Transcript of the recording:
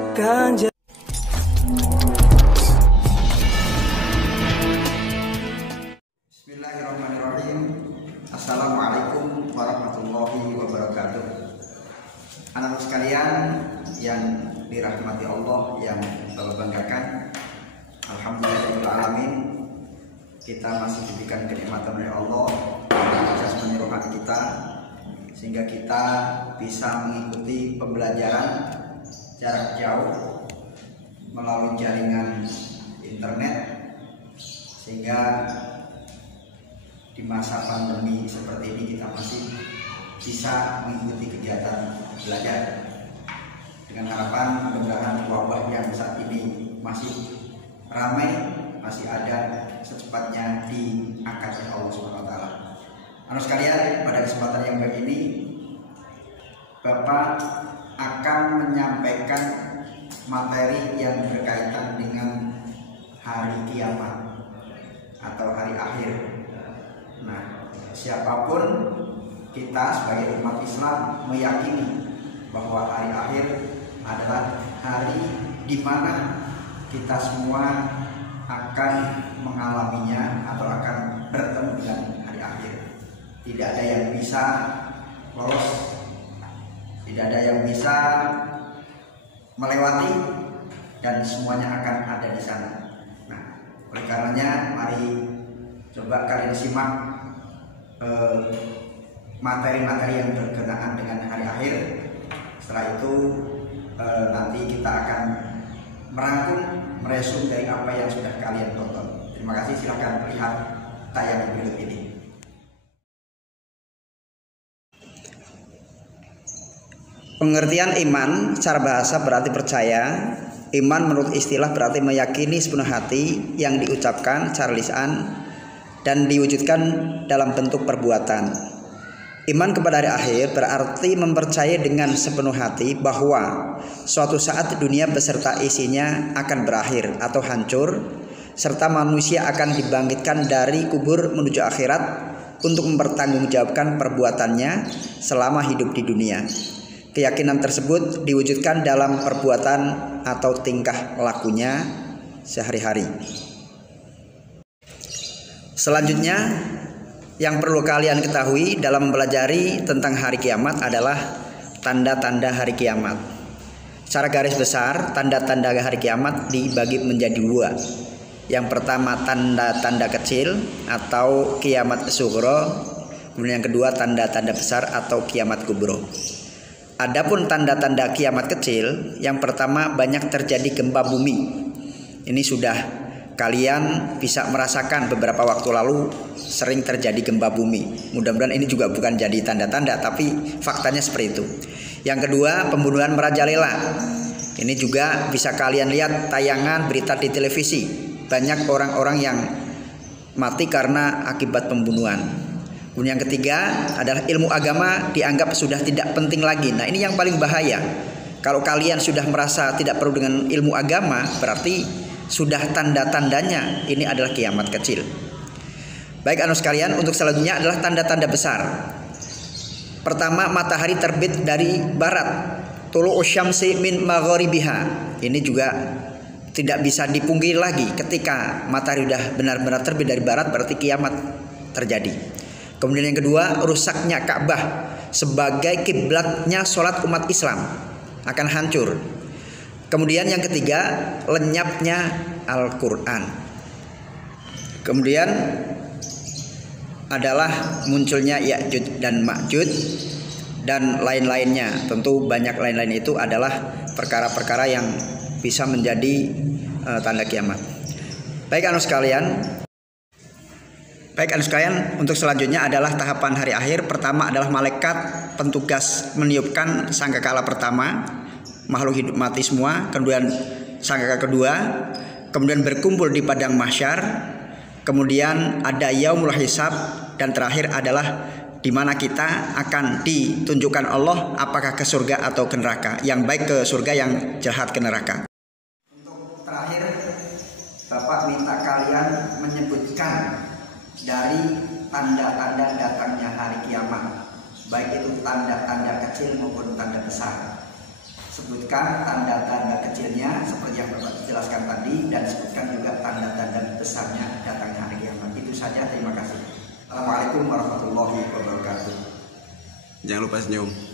akan jadi. Bismillahirrahmanirrahim. Assalamualaikum warahmatullahi wabarakatuh. Anak sekalian yang dirahmati Allah, yang Allah banggakan, alhamdulillahirrahmanirrahim, kita masih diberikan kenikmatan oleh Allah jasmani rohani kita, sehingga kita bisa mengikuti pembelajaran jarak jauh melalui jaringan internet, sehingga di masa pandemi seperti ini kita masih bisa mengikuti kegiatan belajar dengan harapan mudah-mudahan wabah yang saat ini masih ramai, masih ada, secepatnya diangkat oleh Allah SWT. Anak sekalian, pada kesempatan yang baik ini Bapak akan menyampaikan materi yang berkaitan dengan hari kiamat atau hari akhir. Nah, siapapun kita sebagai umat Islam meyakini bahwa hari akhir adalah hari di mana kita semua akan mengalaminya atau akan bertemu dengan hari akhir. Tidak ada yang bisa lolos, tidak ada yang bisa melewati, dan semuanya akan ada di sana. Nah, oleh karenanya mari coba kalian simak materi-materi yang berkenaan dengan hari akhir. Setelah itu nanti kita akan merangkum, meresum dari apa yang sudah kalian tonton. Terima kasih, silahkan lihat tayangan berikut ini. Pengertian iman secara bahasa berarti percaya. Iman menurut istilah berarti meyakini sepenuh hati yang diucapkan secara lisan dan diwujudkan dalam bentuk perbuatan. Iman kepada hari akhir berarti mempercayai dengan sepenuh hati bahwa suatu saat dunia beserta isinya akan berakhir atau hancur, serta manusia akan dibangkitkan dari kubur menuju akhirat untuk mempertanggungjawabkan perbuatannya selama hidup di dunia. Keyakinan tersebut diwujudkan dalam perbuatan atau tingkah lakunya sehari-hari. Selanjutnya, yang perlu kalian ketahui dalam mempelajari tentang hari kiamat adalah tanda-tanda hari kiamat. Secara garis besar, tanda-tanda hari kiamat dibagi menjadi dua. Yang pertama tanda-tanda kecil atau kiamat sughra, kemudian yang kedua tanda-tanda besar atau kiamat kubro. Adapun tanda-tanda kiamat kecil, yang pertama banyak terjadi gempa bumi. Ini sudah kalian bisa merasakan beberapa waktu lalu sering terjadi gempa bumi. Mudah-mudahan ini juga bukan jadi tanda-tanda, tapi faktanya seperti itu. Yang kedua, pembunuhan merajalela. Ini juga bisa kalian lihat tayangan berita di televisi. Banyak orang-orang yang mati karena akibat pembunuhan. Kemudian yang ketiga adalah ilmu agama dianggap sudah tidak penting lagi. Nah, ini yang paling bahaya. Kalau kalian sudah merasa tidak perlu dengan ilmu agama, berarti sudah tanda-tandanya ini adalah kiamat kecil. Baik anak sekalian, untuk selanjutnya adalah tanda-tanda besar. Pertama, matahari terbit dari barat. Tulu'us syamsi min magharibiha. Ini juga tidak bisa dipungkiri lagi. Ketika matahari sudah benar-benar terbit dari barat, berarti kiamat terjadi. Kemudian yang kedua, rusaknya Ka'bah sebagai kiblatnya sholat umat Islam akan hancur. Kemudian yang ketiga, lenyapnya Al-Quran. Kemudian adalah munculnya Ya'juj dan Ma'juj dan lain-lainnya. Tentu banyak lain-lain itu adalah perkara-perkara yang bisa menjadi tanda kiamat. Baik anak sekalian, untuk selanjutnya adalah tahapan hari akhir. Pertama adalah malaikat pentugas meniupkan sangkakala pertama, makhluk hidup mati semua. Kemudian sangkakala kedua, kemudian berkumpul di padang mahsyar. Kemudian ada yaumul hisab, dan terakhir adalah di mana kita akan ditunjukkan Allah apakah ke surga atau ke neraka. Yang baik ke surga, yang jahat ke neraka. Untuk terakhir, Bapak minta kalian menyebutkan dari tanda-tanda datangnya hari kiamat, baik itu tanda-tanda kecil maupun tanda besar. Sebutkan tanda-tanda kecilnya seperti yang Bapak jelaskan tadi, dan sebutkan juga tanda-tanda besarnya datangnya hari kiamat. Itu saja, terima kasih. Assalamualaikum warahmatullahi wabarakatuh. Jangan lupa senyum.